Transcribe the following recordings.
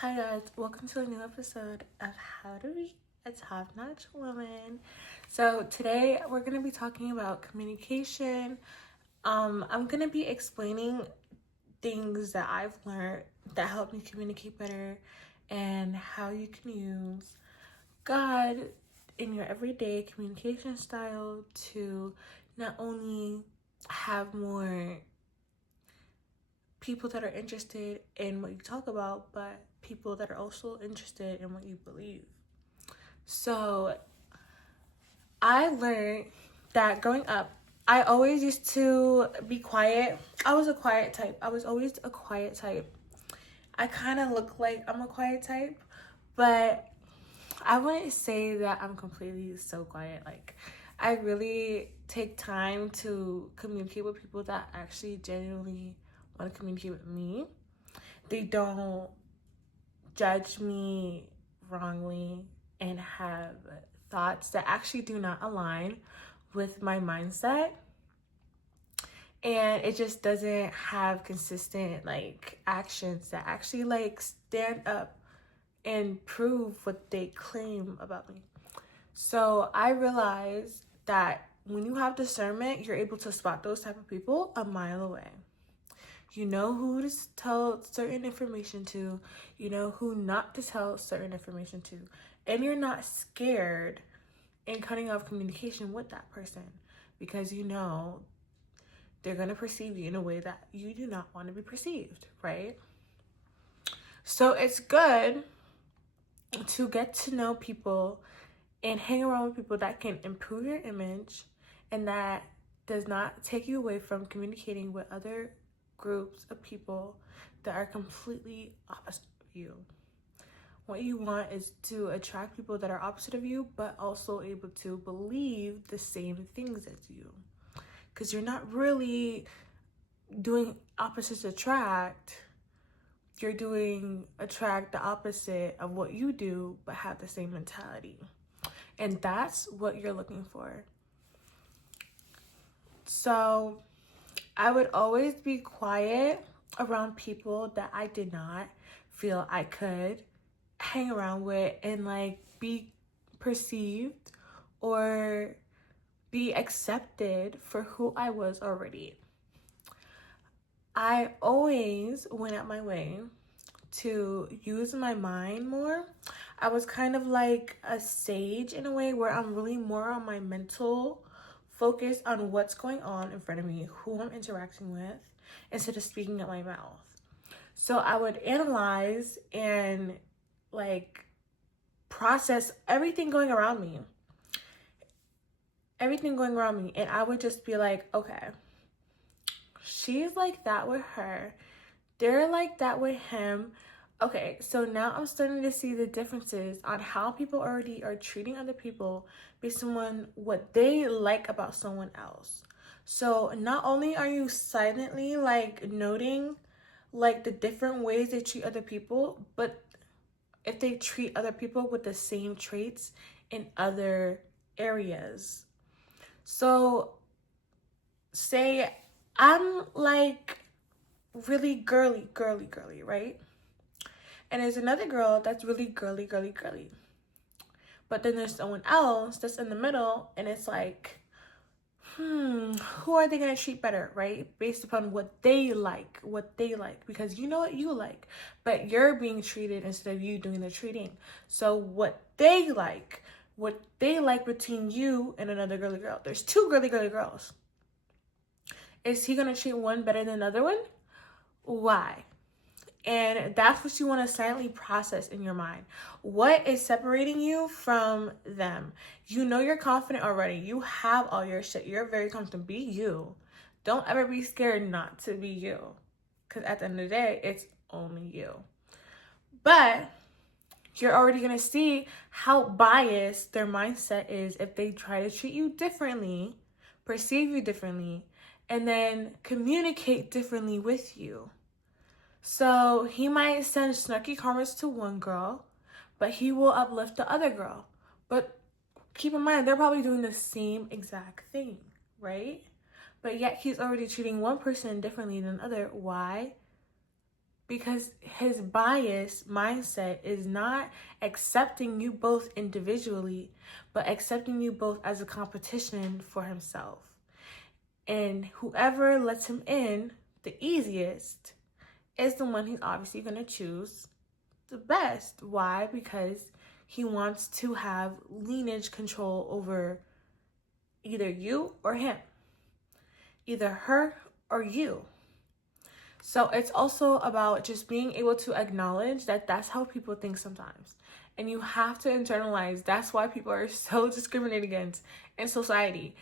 Hi guys, welcome to a new episode of How to Be a Top-Notch Woman. So today we're going to be talking about communication. I'm going to be explaining things that I've learned that help me communicate better and how you can use God in your everyday communication style to not only have more people that are interested in what you talk about, but people that are also interested in what you believe. So I learned that growing up, I always used to be quiet. I was a quiet type. I was always a quiet type. I kind of look like I'm a quiet type, but I wouldn't say that I'm completely so quiet. Like, I really take time to communicate with people that actually genuinely want to communicate with me. They don't judge me wrongly and have thoughts that actually do not align with my mindset. And it just doesn't have consistent actions that actually stand up and prove what they claim about me. So I realized that when you have discernment, you're able to spot those type of people a mile away. You know who to tell certain information to. You know who not to tell certain information to. And you're not scared in cutting off communication with that person because you know they're going to perceive you in a way that you do not want to be perceived, right? So it's good to get to know people and hang around with people that can improve your image and that does not take you away from communicating with other groups of people that are completely opposite of you. What you want is to attract people that are opposite of you, but also able to believe the same things as you. Because you're not really doing opposites attract. You're doing attract the opposite of what you do, but have the same mentality. And that's what you're looking for. So I would always be quiet around people that I did not feel I could hang around with and be perceived or be accepted for who I was already. I always went out my way to use my mind more. I was kind of like a sage in a way where I'm really more on my mental focus on what's going on in front of me, who I'm interacting with, instead of speaking out my mouth. So I would analyze and process everything going around me. And I would just be like, okay, she's like that with her. They're like that with him. Okay, so now I'm starting to see the differences on how people already are treating other people based on what they like about someone else. So not only are you silently noting the different ways they treat other people, but if they treat other people with the same traits in other areas. So say I'm really girly, right? And there's another girl that's really girly. But then there's someone else that's in the middle, and it's like, who are they gonna treat better, right? Based upon what they like, because you know what you like, but you're being treated instead of you doing the treating. So what they like between you and another girly girl. There's two girly girls. Is he gonna treat one better than the other one? Why? And that's what you want to silently process in your mind. What is separating you from them? You know you're confident already. You have all your shit. You're very confident. Be you. Don't ever be scared not to be you. Because at the end of the day, it's only you. But you're already going to see how biased their mindset is if they try to treat you differently, perceive you differently, and then communicate differently with you. So he might send snarky comments to one girl, but he will uplift the other girl. But keep in mind, they're probably doing the same exact thing, right? But yet he's already treating one person differently than the other. Why? because his bias mindset is not accepting you both individually, but accepting you both as a competition for himself. And whoever lets him in the easiest is the one he's obviously going to choose the best. Why? Because he wants to have lineage control over either you or him, either her or you. So it's also about just being able to acknowledge that that's how people think sometimes. And you have to internalize that's why people are so discriminated against in society.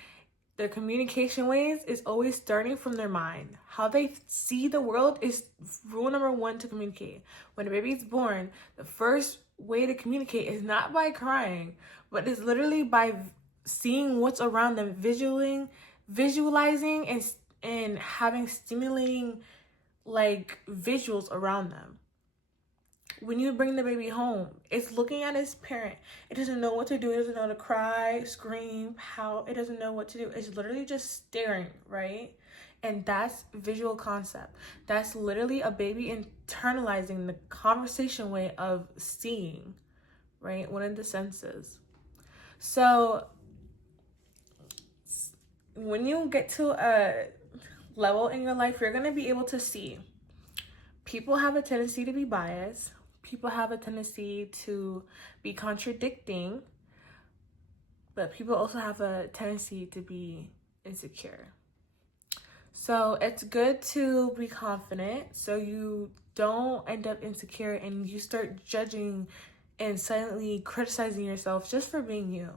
Their communication ways is always starting from their mind. How they see the world is rule number one to communicate. When a baby is born, the first way to communicate is not by crying, but is literally by seeing what's around them, visualizing and having stimulating like visuals around them. When you bring the baby home, it's looking at his parent. It doesn't know what to do. It doesn't know to cry, scream, pout. It doesn't know what to do. It's literally just staring, right? And that's visual concept. That's literally a baby internalizing the conversation way of seeing, right? One of the senses. So when you get to a level in your life, you're going to be able to see people have a tendency to be biased. People have a tendency to be contradicting, but people also have a tendency to be insecure. So it's good to be confident so you don't end up insecure and you start judging and silently criticizing yourself just for being you.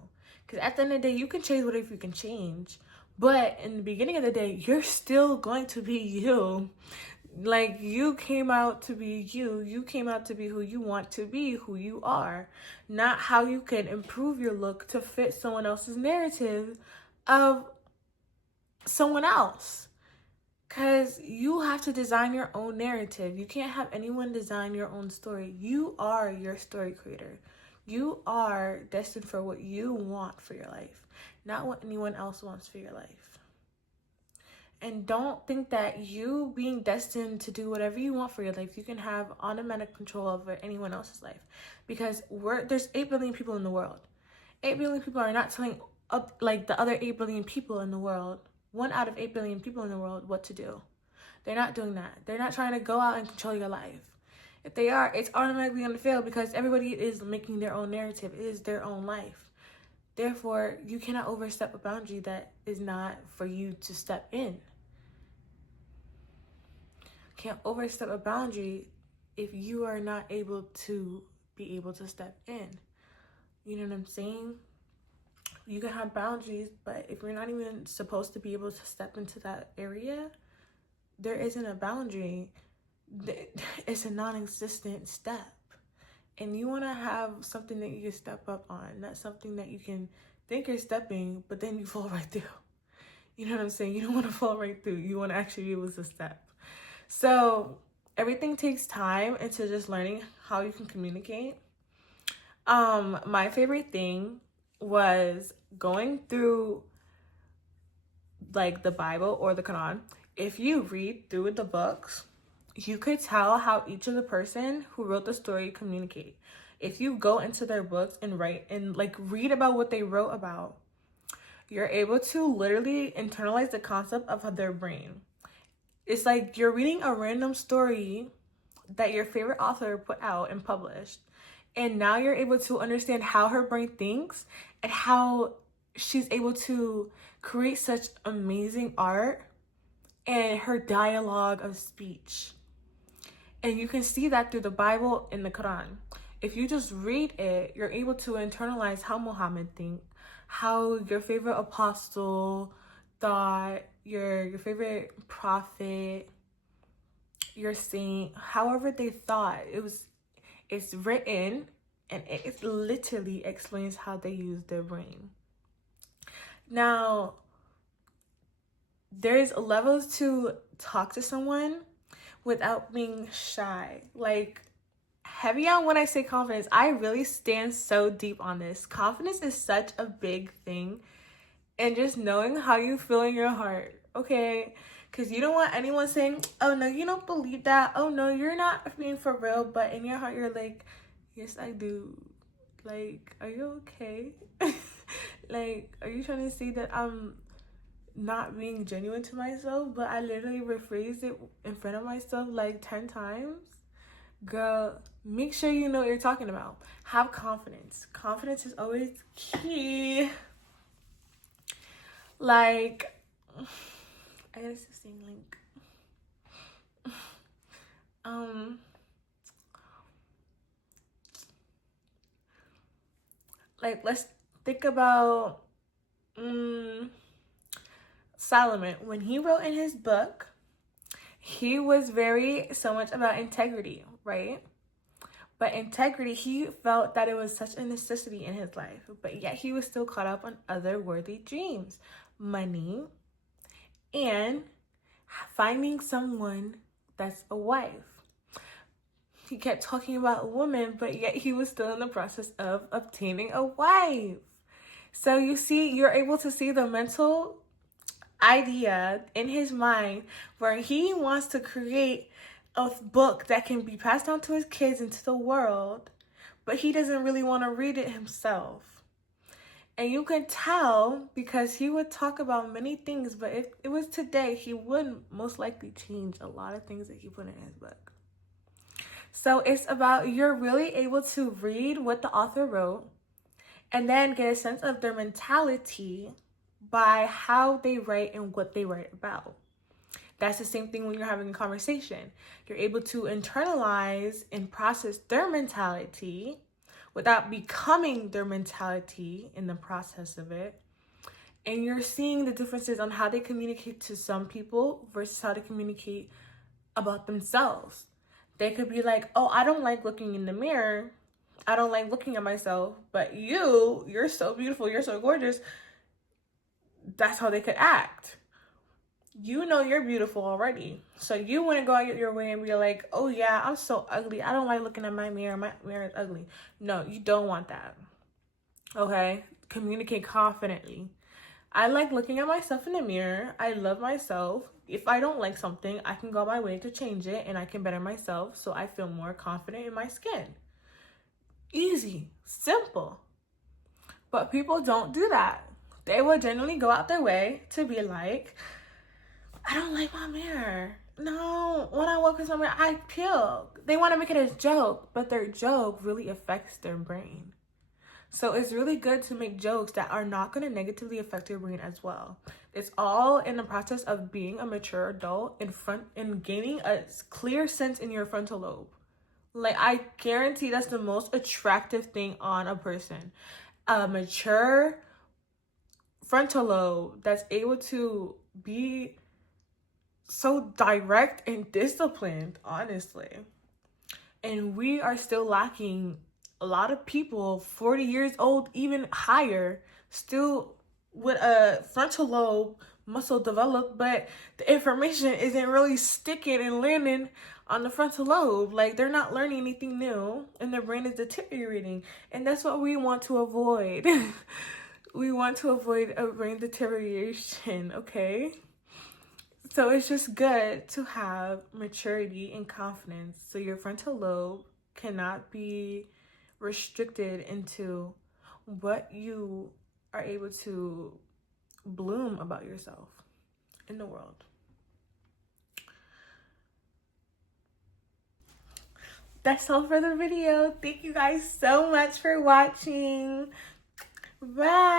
Because at the end of the day, you can change whatever you can change. But in the beginning of the day, you're still going to be you. Like, you came out to be you. You came out to be who you want to be, who you are. Not how you can improve your look to fit someone else's narrative of someone else. Because you have to design your own narrative. You can't have anyone design your own story. You are your story creator. You are destined for what you want for your life, not what anyone else wants for your life. And don't think that you being destined to do whatever you want for your life, you can have automatic control over anyone else's life. Because there's 8 billion people in the world. 8 billion people are not telling like the other 8 billion people in the world, 1 out of 8 billion people in the world, what to do. They're not doing that. They're not trying to go out and control your life. If they are, it's automatically going to fail because everybody is making their own narrative. It is their own life. Therefore, you cannot overstep a boundary that is not for you to step in. Can't overstep a boundary if you are not able to be able to step in. You know what I'm saying? You can have boundaries, but if you're not even supposed to be able to step into that area, there isn't a boundary. It's a non-existent step. And you want to have something that you can step up on, not something that you can think you're stepping, but then you fall right through. You know what I'm saying? You don't want to fall right through. You want to actually be able to step. So everything takes time into just learning how you can communicate. My favorite thing was going through like the Bible or the Quran. If you read through the books, you could tell how each of the person who wrote the story communicate. If you go into their books and write and like read about what they wrote about, you're able to literally internalize the concept of their brain. It's like you're reading a random story that your favorite author put out and published. And now you're able to understand how her brain thinks and how she's able to create such amazing art and her dialogue of speech. And you can see that through the Bible and the Quran. If you just read it, you're able to internalize how Muhammad thinks, how your favorite apostle thought, your favorite prophet, your saint, however they thought. It's written and it literally explains how they use their brain. Now, there's levels to talk to someone without being shy. Like, heavy on when I say confidence, I really stand so deep on this. Confidence is such a big thing. And just knowing how you feel in your heart, okay? Because you don't want anyone saying, oh no, you don't believe that. Oh no, you're not being for real. But in your heart, you're like, yes, I do. Like, are you okay? Like, are you trying to say that I'm not being genuine to myself? But I literally rephrased it in front of myself like 10 times. Girl, make sure you know what you're talking about. Have confidence. Confidence is always key. Like, I gotta stop saying like let's think about Solomon. When he wrote in his book, he was very so much about integrity, right? But integrity, he felt that it was such a necessity in his life, but yet he was still caught up on other worthy dreams, money, and finding someone that's a wife. He kept talking about women, but yet he was still in the process of obtaining a wife. So you see, you're able to see the mental idea in his mind where he wants to create a book that can be passed down to his kids into the world, but he doesn't really want to read it himself. And you can tell because he would talk about many things, but if it was today, he would most likely change a lot of things that he put in his book. So it's about you're really able to read what the author wrote and then get a sense of their mentality by how they write and what they write about. That's the same thing when you're having a conversation. You're able to internalize and process their mentality without becoming their mentality in the process of it. And you're seeing the differences on how they communicate to some people versus how they communicate about themselves. They could be like, oh, I don't like looking in the mirror. I don't like looking at myself. But you're so beautiful. You're so gorgeous. That's how they could act. You know you're beautiful already. So you wouldn't go out your way and be like, oh yeah, I'm so ugly. I don't like looking at my mirror. My mirror is ugly. No, you don't want that. Okay? Communicate confidently. I like looking at myself in the mirror. I love myself. If I don't like something, I can go my way to change it and I can better myself so I feel more confident in my skin. Easy. Simple. But people don't do that. They will generally go out their way to be like, I don't like my mirror. No, when I walk in my mirror, I puke. They want to make it a joke, but their joke really affects their brain. So it's really good to make jokes that are not going to negatively affect your brain as well. It's all in the process of being a mature adult and gaining a clear sense in your frontal lobe. Like, I guarantee that's the most attractive thing on a person. A mature frontal lobe that's able to be so direct and disciplined, honestly. And we are still lacking a lot of people 40 years old, even higher, still with a frontal lobe muscle developed, but the information isn't really sticking and landing on the frontal lobe. Like, they're not learning anything new and their brain is deteriorating. And that's what we want to avoid. We want to avoid a brain deterioration, okay? So it's just good to have maturity and confidence so your frontal lobe cannot be restricted into what you are able to bloom about yourself in the world. That's all for the video. Thank you guys so much for watching. Bye.